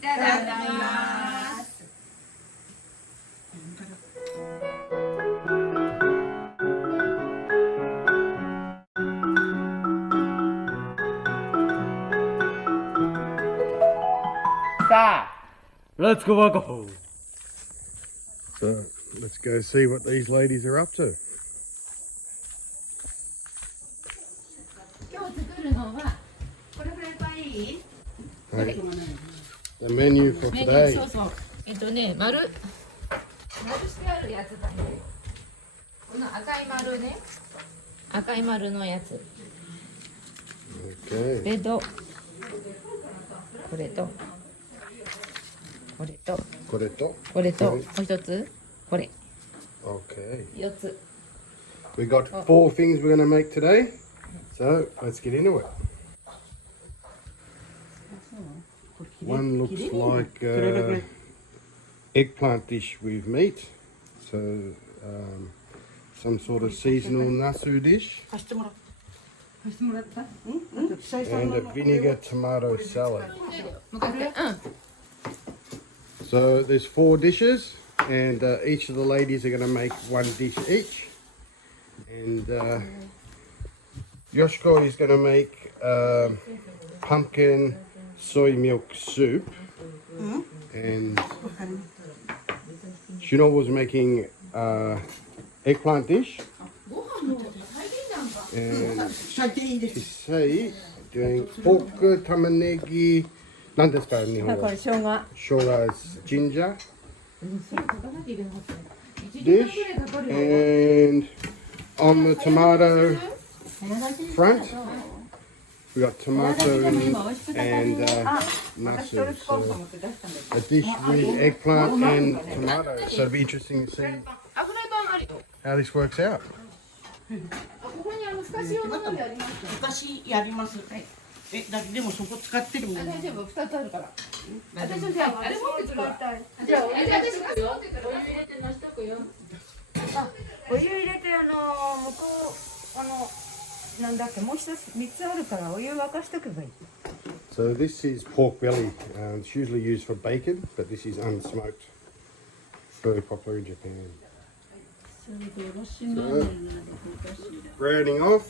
いただきます。さあ、Let's go walk a hole. So let's go see what these ladies are up to. 今日作るのはこれフライパンいい？ Right. The menu for メニュー today. そうそう。丸してあるやつだね。この赤い丸ね。赤い丸のやつ。Okay. レッド。これと。これと。これと。これと。もう一つ。これ。 Okay. 四つ。 We got 4 things we're going to make today. So let's get into it. One looks like eggplant dish with meat. So some sort of seasonal nasu dish. And a vinegar tomato salad. So there's 4 dishes, and each of the ladies are going to make 1 dish each. And Yoshiko is going to make pumpkin soy milk soup. And Shino was making eggplant dish. And Kisei doing pork, tamanegi, 何ですか日本語？生姜 is ginger dish, and on the tomato front we got tomato and nasu. So a dish with eggplant and tomato. So it'll be interesting to see how this works out. ここにふかし用の鍋あります。ふかしやります。だってでもそこ使ってるもん。大丈夫、二つあるから。私じゃああれ持ってくるわ。じゃあ私持ってくる。お湯入れて出しとくよ。お湯入れて向こうなんだっけもう一つ三つあるからお湯沸かしとけばいい。 So this is pork belly. It's usually used for bacon, but this is unsmoked. Very popular in Japan. So, browning off.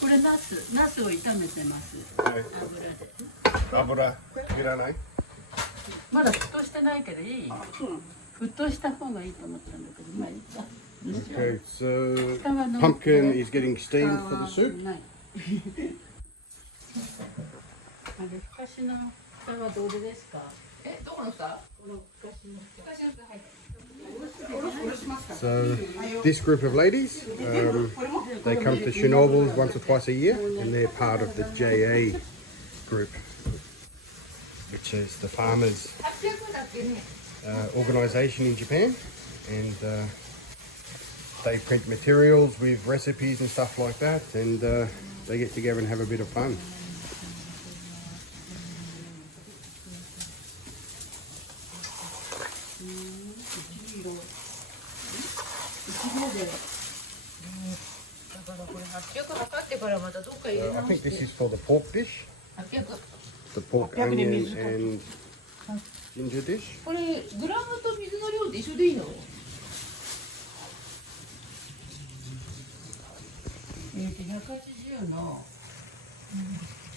これナスを炒めてます。 Abura, you don't know. まだ沸騰してないけどいい？沸騰した方がいいと思ったんだけど、まあいいか。 Okay, so pumpkin is getting steamed for the soup. ない。あれふかしの蓋はどれですか？どこの蓋？このふかしの蓋。ふかしの蓋入ってる。 So this group of ladies, they come to Chernobyl once or twice a year, and they're part of the JA group, which is the farmers' 800だってね。organisation in Japan, and they print materials with recipes and stuff like that, and they get together and have a bit of fun. I think this is for the pork dish, 800。 the pork onion and ginger dish. これグラムと水の量って一緒でいいの？180の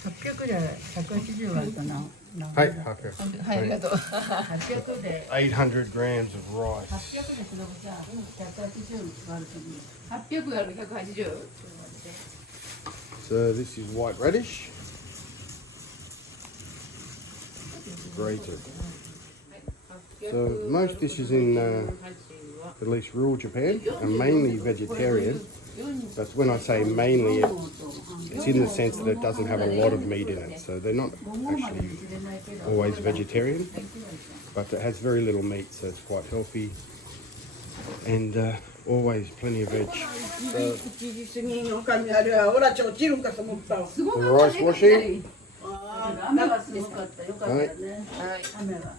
800で180割ったな。はい、800. はい、ありがとう。 800で800 grams of rice. 800でそれをじゃあ180割るといい。 800やる180。 So this is white radish, grated. So most dishes in at least rural Japan are mainly vegetarian, but when I say mainly, it's in the sense that it doesn't have a lot of meat in it. So they're not actually always vegetarian, but it has very little meat, so it's quite healthy, and always plenty of veg. So, 1時過ぎの他にあれはオラち落ちるんかと思ったわ。 the rice washing. 雨がすごかったよかったね。はい。雨は。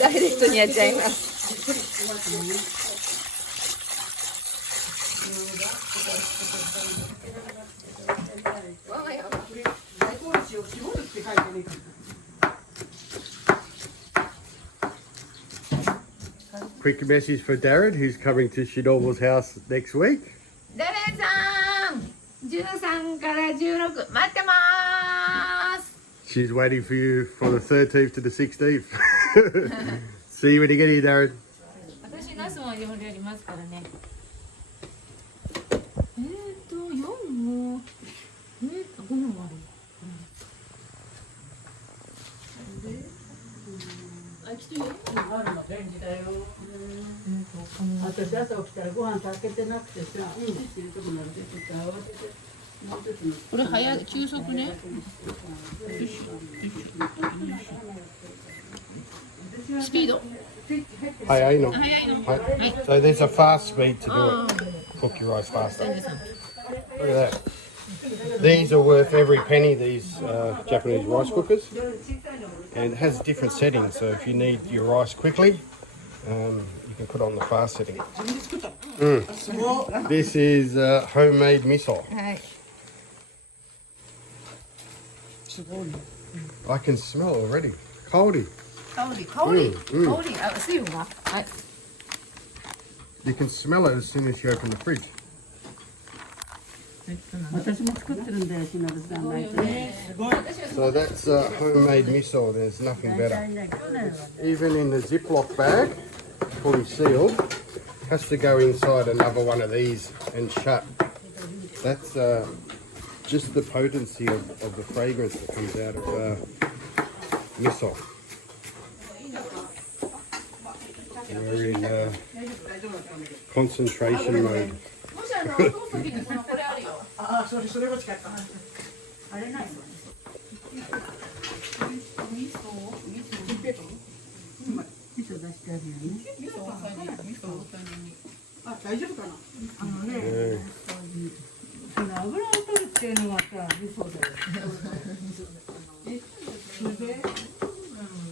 ダイレクトにやっちゃいます。我が家は大根おろしを絞るって Quick message for Darren, who's coming to Shinobu's house next week. ダレンさん13から16待ってまーす She's waiting for you from the 13th to the 16th. See you when you get here, Darren. 私ナスも料理ありますからね4も5もあるあ、来ていい？あるの便利だよ。私朝起きたらご飯炊けてなくてさ、っていうとこまで出てて慌ててもう一つのこれ早い急速ねスピード Hey, Anal. 早いの Hey. So there's a fast speed to do it. Cook your rice faster. ダレンさん Look at that. These are worth every penny, these Japanese rice cookers. And it has different settings, so if you need your rice quickly, you can put on the fast setting. This is homemade miso. はい I can smell already. Coldy. 香り香り水分がはい You can smell it as soon as you open the fridge. 私も作ってるんだよ、しのぶさん毎回。 So that's homemade miso. There's nothing better. Even in the Ziploc bag, fully sealed, has to go inside another one of these and shut. That's just the potency of the fragrance that comes out of miso. We're in concentration mode. もし通す時にこれあるよああ、それ欲しかった。あれないの味噌出してあるよね。あ、大丈夫かな。その油を取るっていうのはさ、味噌だよ。それで、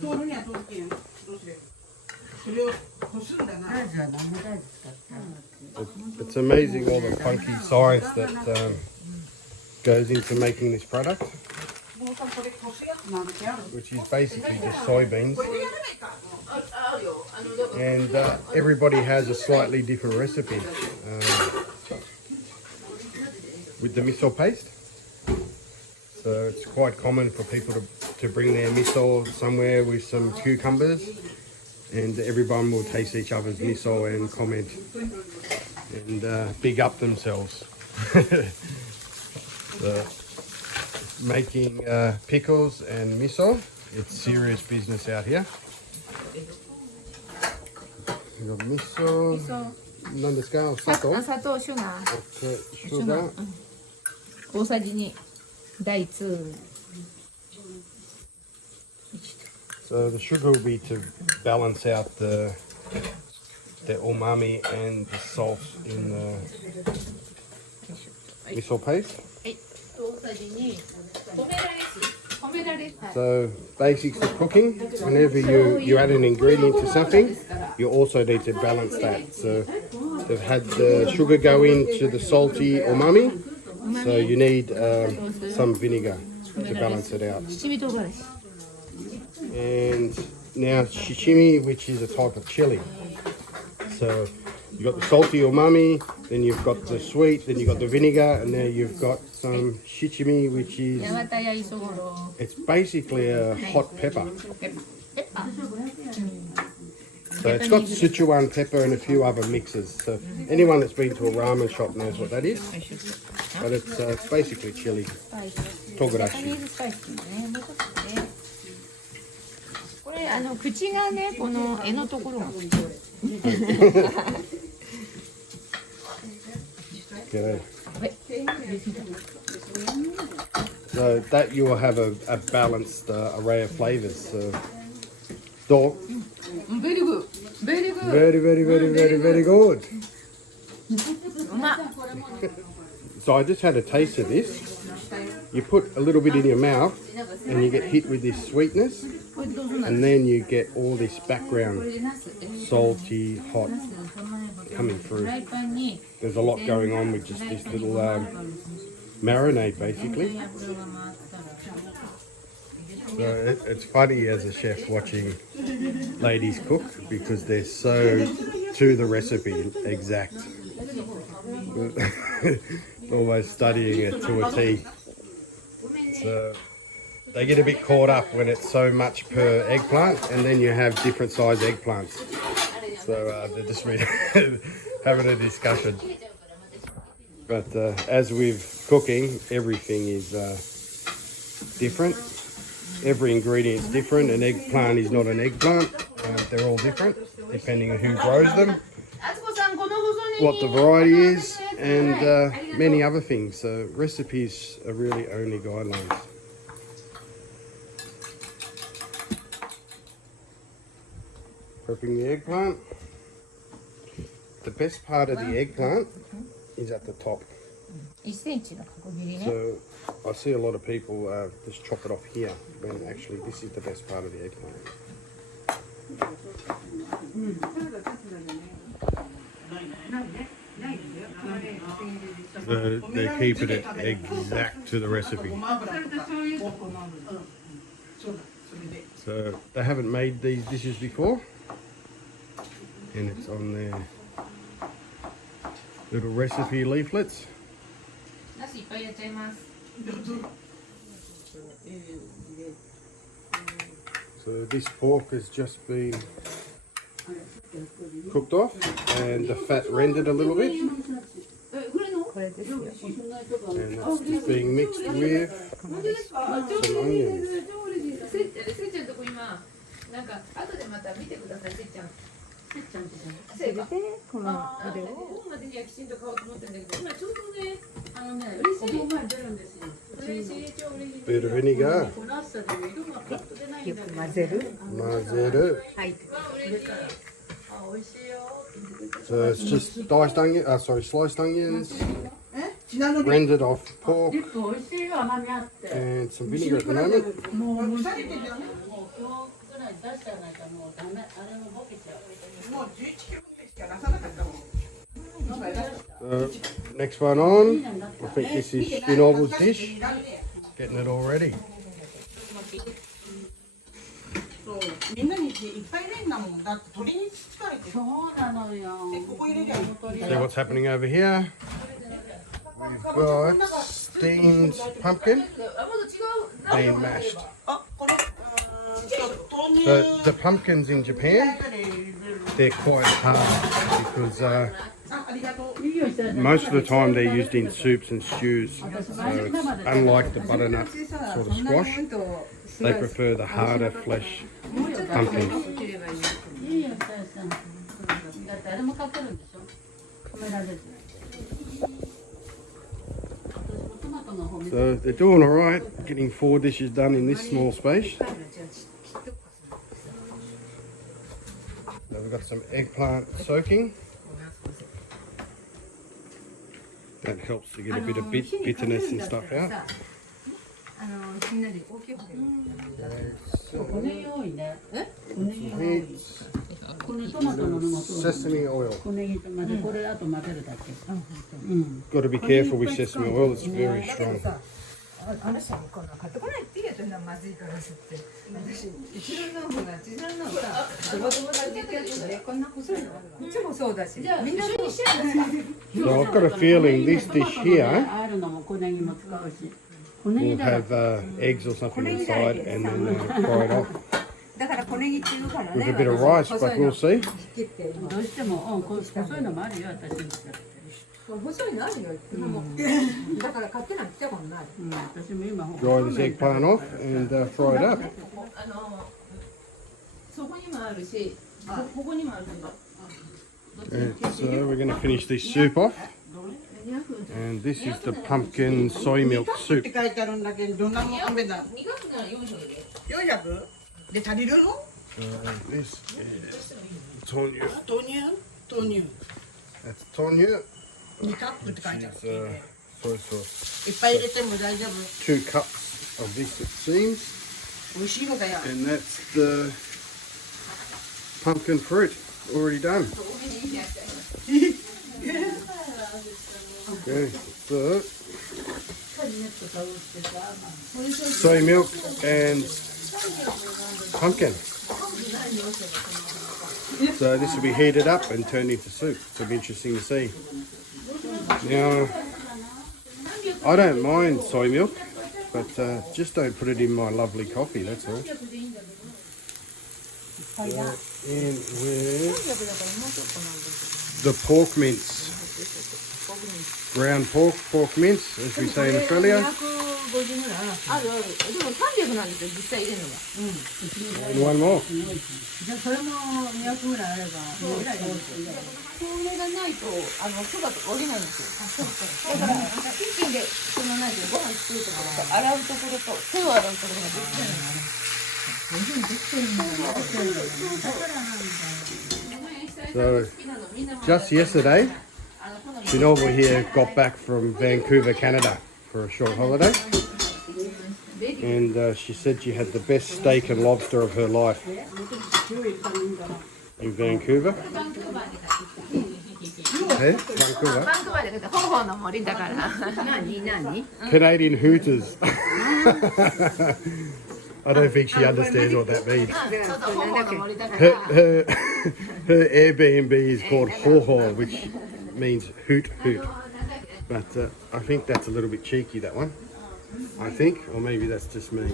取るには取るけん。どうすれば。それをこすんだな。大豆は何も大豆使った。It's amazing all the funky science that goes into making this product, which is basically just soybeans. And everybody has a slightly different recipe with the miso paste. So it's quite common for people to bring their miso somewhere with some cucumbers, and everyone will taste each other's miso and comment and big up themselves. So, making pickles and miso, it's serious business out here. You got miso. 何ですか？砂糖？砂糖シュガー Okay, sugar. 大さじ2第2 So the sugar will be to balance out the umami and the salt in the miso paste. はい大さじ2米らです So basics of cooking, whenever you add an ingredient to something, you also need to balance that. So they've had the sugar go into the salty umami, so you need some vinegar to balance it out. 七味唐辛子 And now shichimi, which is a type of chili. So you've got the salty umami, then you've got the sweet, then you've got the vinegar, and now you've got some shichimi, which is, 八幡屋磯五郎 it's basically a hot pepper. ペッパー So it's got Sichuan pepper and a few other mixes. So anyone that's been to a ramen shop knows what that is. But it's basically chili. ジャパニ Togarashi. ーズスパイスねもうちょっとねこれ口がねこの柄のところが Okay. So that you will have a balanced array of flavors. So, ベリグベリグ very, very, very, very, very good. うまっ So I just had a taste of this. You put a little bit in your mouth and you get hit with this sweetness, これどうすんの and then you get all this background salty, hot coming フ through. ライパンに There's a lot going on with just this little marinade basically. So it's funny as a chef watching ladies cook because they're so to the recipe exact. Almost studying it to a T. So they get a bit caught up when it's so much per eggplant, and then you have different size eggplants. So they're just having a discussion. But as with cooking, everything is different. Every ingredient is different. An eggplant is not an eggplant. They're all different depending on who grows them, what the variety is, and many other things. So recipes are really only guidelines. Prepping the eggplant. The best part of the eggplant is at the top. 1センチの角切りね。 So I see a lot of people just chop it off here when actually this is the best part of the eggplant. They're keeping it exact to the recipe. So they haven't made these dishes before, and it's on their little recipe leaflets. ナスいっぱい入れちゃいます。 So this pork has just been cooked off and the fat rendered a little bit, これですよ。 and it's just being mixed with some onions. せっちゃんとこ今なんか後でまた見てください。せっちゃん。それでこのあこれを午後までにはきちんと買おうと思ってるんだけど、今ちょうどね、お盆が出るんですよ。嬉しい、超嬉しい。 Bit of vinegar. この暑さで色がパッと出ないんよだけど。く混ぜる。 Mazeru. はい。わ嬉しい。あ、美味しいよ。 So it's just diced onion, sliced onions, ちなみに rendered off pork, リップ美味しいよ、甘みあって。 and some vinegar at the moment. もう腐れてるよね。もう今日ぐらい出しちゃわないともうダメ。あれもボケちゃう。もう11キロしか出さなかったもん。Next one on. I think this is Spinova's dish. Getting it all ready. そうみんなにいっぱい入れんなもん。だって鶏に疲れてる。そうなのよ。ここ入れりゃいい。 See what's happening over here. We've got steamed pumpkin あ、もっと違う。 being mashed. あ、これ豆乳。 The pumpkins in Japan, they're quite hard because あ、ありがとう。いいよ、したら most of the time they're used in soups and stews. So it's unlike the butternut sort of squash. They prefer the harder flesh pumpkins. いいよ、したらさ。だってあれもかけるんでしょ。カメラです。私もトマトの方見て。 So they're doing all right, getting 4 dishes done in this small space. Now we've got some eggplant soaking. That helps to get a bit of bitterness and stuff out. ひんなり大きい方がいい。骨多いね。骨多い。 It's 骨トマトのもそう。 sesame oil. 骨と混ぜ、これあと混ぜるだけ。うん。 Got to be careful with sesame oil, it's very strong. あの人にこんな買ってこないって言うとまずいからですって私一蘭の方が一蘭のさドバドバだけってやつでこんな細いのいつもそうだしみんなそうしてる So I've got a feeling this dish here あるのも小ネギも使うし。小 will ネギだら have eggs or something inside and then fry it off だから小ネギっていうからね with a bit of rice, but we'll see. 切ってどうしても、細いのもあるよ、私にして。細いのあるよだから買ってない来たことないうん、私も今、 Dry this eggplant off and fry it up. そこにもあるし、ここにもあるけど。 And so we're going to finish this soup off. And this is the pumpkin soy milk っ soup. て書いてあるんだけど、どんなもん飴だ。苦くなら4色で。 400? で足りるの？ This is Tonya. 豆乳？豆乳。 That's Tonya. 2カップって書いてある。 Soy sauce. いっぱい入れても大丈夫。 2 cups of this, it seems. 美味しいのだよ。 And that's the pumpkin fruit already done. Okay, so soy milk and Pumpkin. So this will be heated up and turned into soup. It'll be interesting to see. Now, I don't mind soy milk, but just don't put it in my lovely coffee, that's all. In with the pork mince. Ground pork mince, as we say in Australia. 150ぐらいあるある。でも300なんですよ、実際入れるのが。And one more. じゃあそれも200ぐらいあればえらいですよ。それがないとそばとか揚げないんですよ。だからキッチンでそのなんていうのご飯作るところと洗うところと手を洗うところができないのね。So, just yesterday, Shinobu here got back from Vancouver, Canada for a short holiday. And she said she had the best steak and lobster of her life in Vancouver. Hey, Vancouver? バンクーバーでホーホーの森だから。何 Canadian Hooters. I don't think she understands what that means. そうそうホーホーの森だか Her, ら。 her Airbnb is called Ho-Ho, which means hoot hoot. But I think that's a little bit cheeky, that one. I think, or maybe that's just me.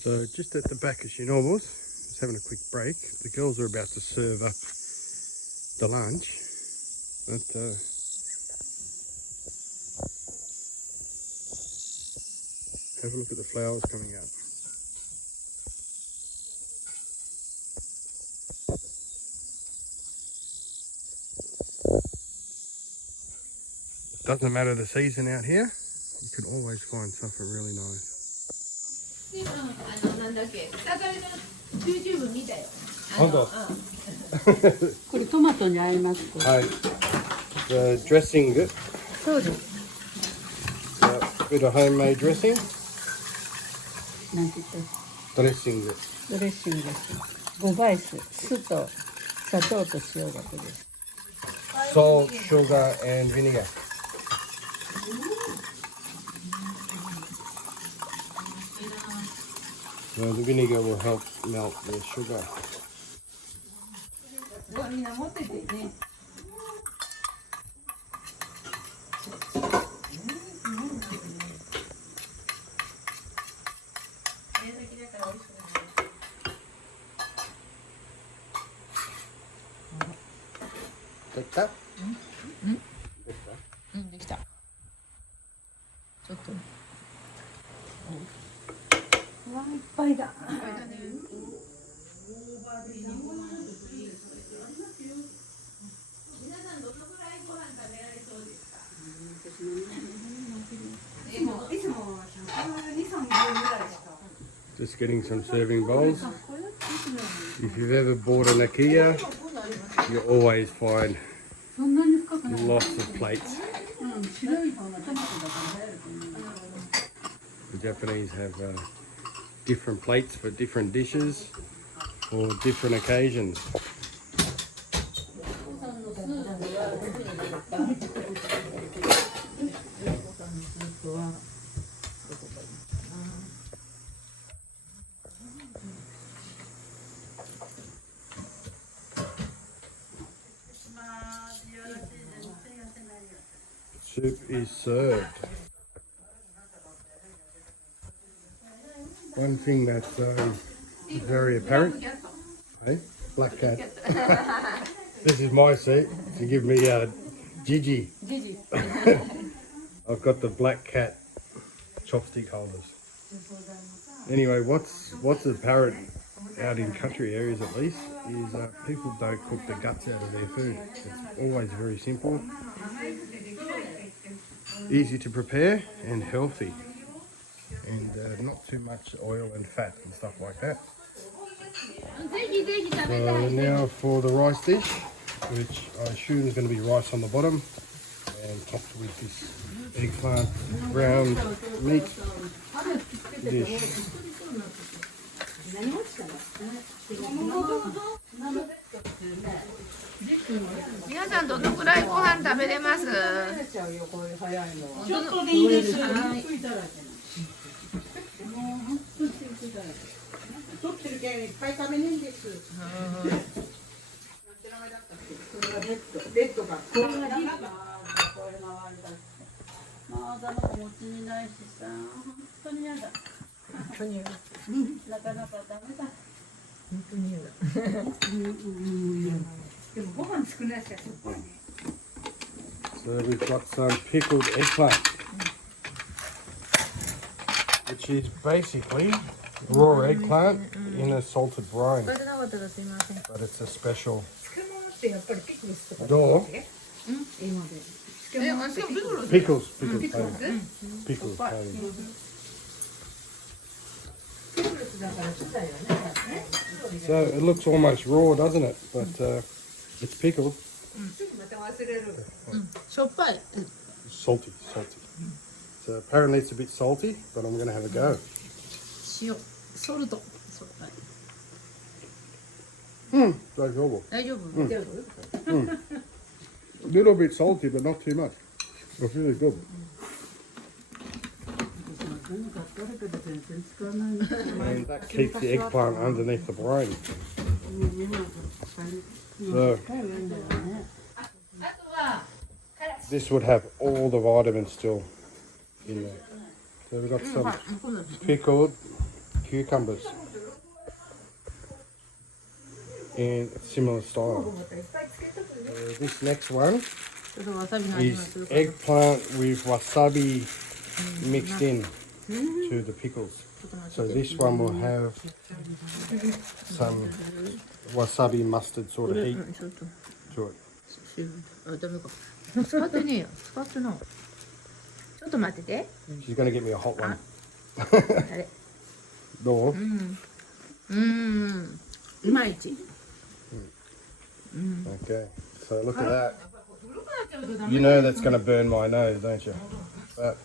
So just at the back of Shinobu's, just having a quick break. The girls are about to serve up the lunch. But have a look at the flowers coming up. Doesn't matter the season out here, you can always find something really nice. なんだっけ、草刈りの YouTube 見たよ。これトマトに合います。Hi. The dressing, そうです。 bit of homemade dressing. なんて言った Dressing. ドレッシングです。5倍酢、酢と砂糖と塩だけです。 Salt, sugar and vinegar. So the vinegar will help melt the sugar. みんな持っててね。できた？うん、できた。ちょっと。うわいっぱいだ。Just getting some serving bowls. If you've ever bought an IKEA, you always find そんなに深くない。 lots of plates. 白い方がトマトだから入ると思う。 The Japanese have different plates for different dishes for different occasions. Soup is served. One thing that's very apparent, hey, black cat. This is my seat. To give me Gigi. Gigi. I've got the black cat chopstick holders. Anyway, what's apparent out in country areas at least is people don't cook the guts out of their food. It's always very simple, easy to prepare and healthy, and not too much oil and fat and stuff like that. So now for the rice dish, which I assume is going to be rice on the bottom and topped with this eggplant ground meat dish. 皆さんどのくらいご飯食べれます？ちょっとでいいですよ。取ってるけんいっぱい食べねんです。なんて名前だったっけ？それがレッドか。これがリーダー。これが悪だって。まだの子持ちにないしさ、本当に嫌だ。本当に嫌だ。なかなかダメだ。本当に嫌だ。でもご飯少ないし、しょっぱいね。So we've got some pickled eggplant, which is basically raw eggplant in a salted brine, 使ってなかったらすいません。 but it's a special. 漬物ってやっぱりピクルスとか。どう？今で。え、私もピクルス。 Pickles, pickles, ピクル honey. ス？ Pickles, honey. ピクルスだからそうだよね。 So it looks almost raw, doesn't it? But it's pickled, すぐまた忘れる。しょっぱい。 salty, salty. So apparently it's a bit salty, but I'm going to have a go. 塩、ソルト。しょっぱい。 Very good. 大丈夫？ A little bit salty, but not too much. It's really good. 何かってあるけど全然使わないの。 And that keeps the eggplant underneath the brine. So this would have all the vitamins still in there. So we've got some pickled cucumbers in a similar style. This next one ちょっとわさびの味 is がするから。 eggplant with wasabi mixed in to the pickles. So this one will have some wasabi mustard sort of heat ちょっと to it. あ、ダメか。使ってねえよ。使ってない。ちょっと待ってて。 She's going to get me a hot one. あれ。 No. いまいち。 Okay. So look at that. You know that's going to burn my nose, don't you? But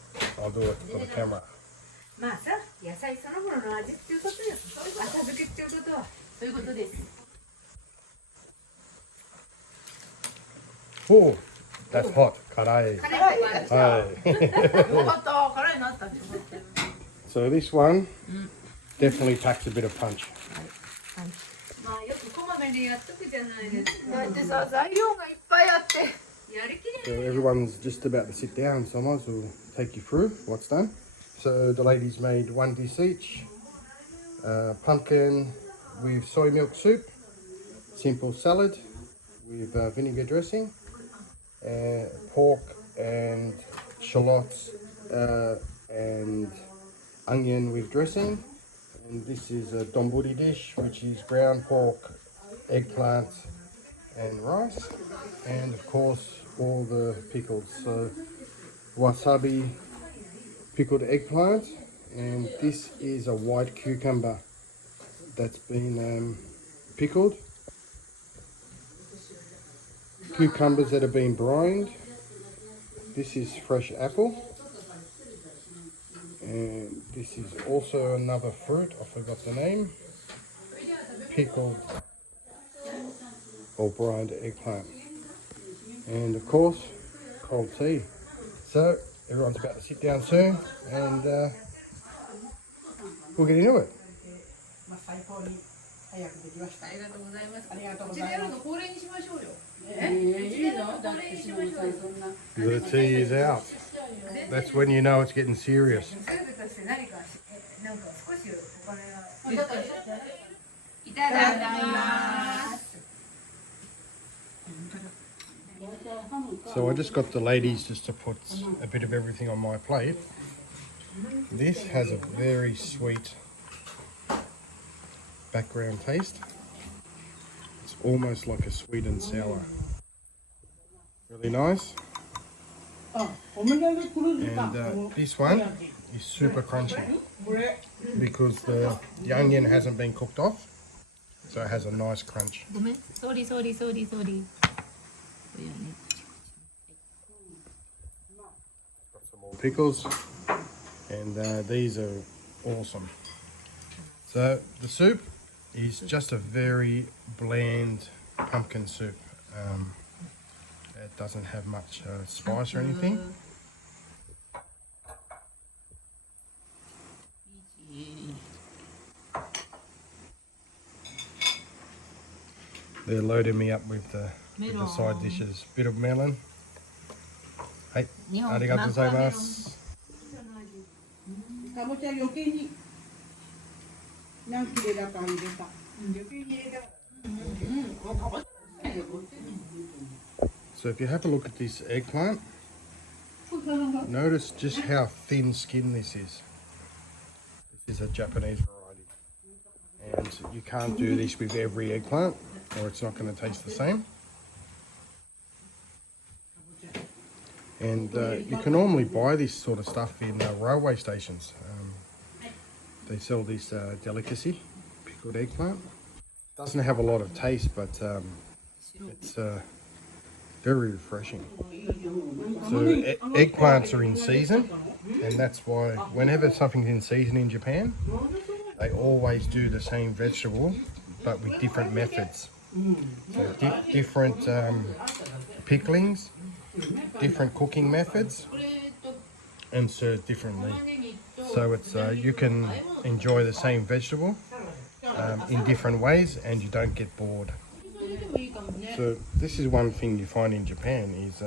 I'll do it for the camera. まあさ、野菜そのものの味っていうことよ。浅漬けっていうことは。そういうことです。 Oh, that's hot. Karai. 辛い。 Hi. よかった。辛いなったんで。 So this one definitely packs a bit of punch. まあよくこまめにやっとくじゃないですか。だってさ、材料がいっぱいあって。やりき So れない。 everyone's just about to sit down, so I might as well take you through what's done. So the ladies made one dish each. Pumpkin with soy milk soup, simple salad with vinegar dressing, pork and shallots and onion with dressing. And this is a donburi dish, which is ground pork, eggplant and rice. And of course all the pickles. So wasabi pickled eggplant, and this is a white cucumber that's been pickled. Cucumbers that have been brined. This is fresh apple, and this is also another fruit, I forgot the name. Pickled or brined eggplant, and of course cold tea. So everyone's about to sit down soon, and we'll get into it. まあ最高に早くできました。ありがとうございます。ありがとううちでやるございます。の恒例にしましょうよ。いいのだってしのぶさんそんな。 The tea is out. That's when you know it's getting serious. スープとして何かなんか少しお金が。いただきます。 So I just got the ladies just to put a bit of everything on my plate. This has a very sweet background taste. It's almost like a sweet and sour. Really nice. あ、おめでとうクルーズか。 And this one is super crunchy これ because the onion hasn't been cooked off. So it has a nice crunch. ごめん。ソーリーソーリーソーリーソーリー。 Got some more pickles, and these are awesome. So the soup is just a very bland pumpkin soup. It doesn't have much spice or anything. They're loading me up with the side dishes. Bit of melon. Hey, arigatou gozaimasu. かぼちゃ余計に何切れだか入れた。余計に入れた。So if you have a look at this eggplant, notice just how thin skinned this is. This is a Japanese variety. And you can't do this with every eggplant or it's not going to taste the same. And you can normally buy this sort of stuff in railway stations. They sell this delicacy, pickled eggplant. Doesn't have a lot of taste, but it's very refreshing. So eggplants are in season, and that's why whenever something's in season in Japan, they always do the same vegetable, but with different methods. So different picklings, different cooking methods, and served differently. So it's you can enjoy the same vegetable in different ways, and you don't get bored. So this is one thing you find in Japan is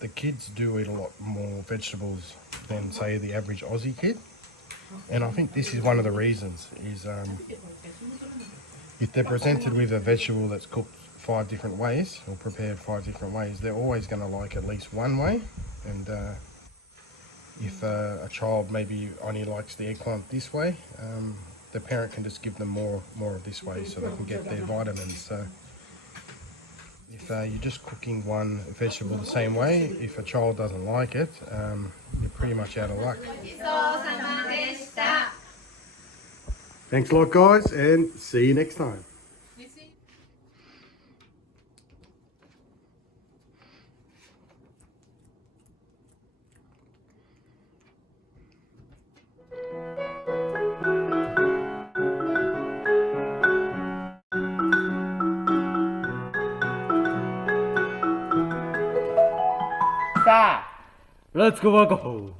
the kids do eat a lot more vegetables than say the average Aussie kid, and I think this is one of the reasons is if they're presented with a vegetable that's cooked 5 different ways or prepared 5 different ways, they're always going to like at least one way. And if a child maybe only likes the eggplant this way, the parent can just give them more of this way so they can get their vitamins. So if you're just cooking one vegetable the same way, if a child doesn't like it, you're pretty much out of luck. Thanks a lot, guys, and see you next time. Let's go, Wakapo.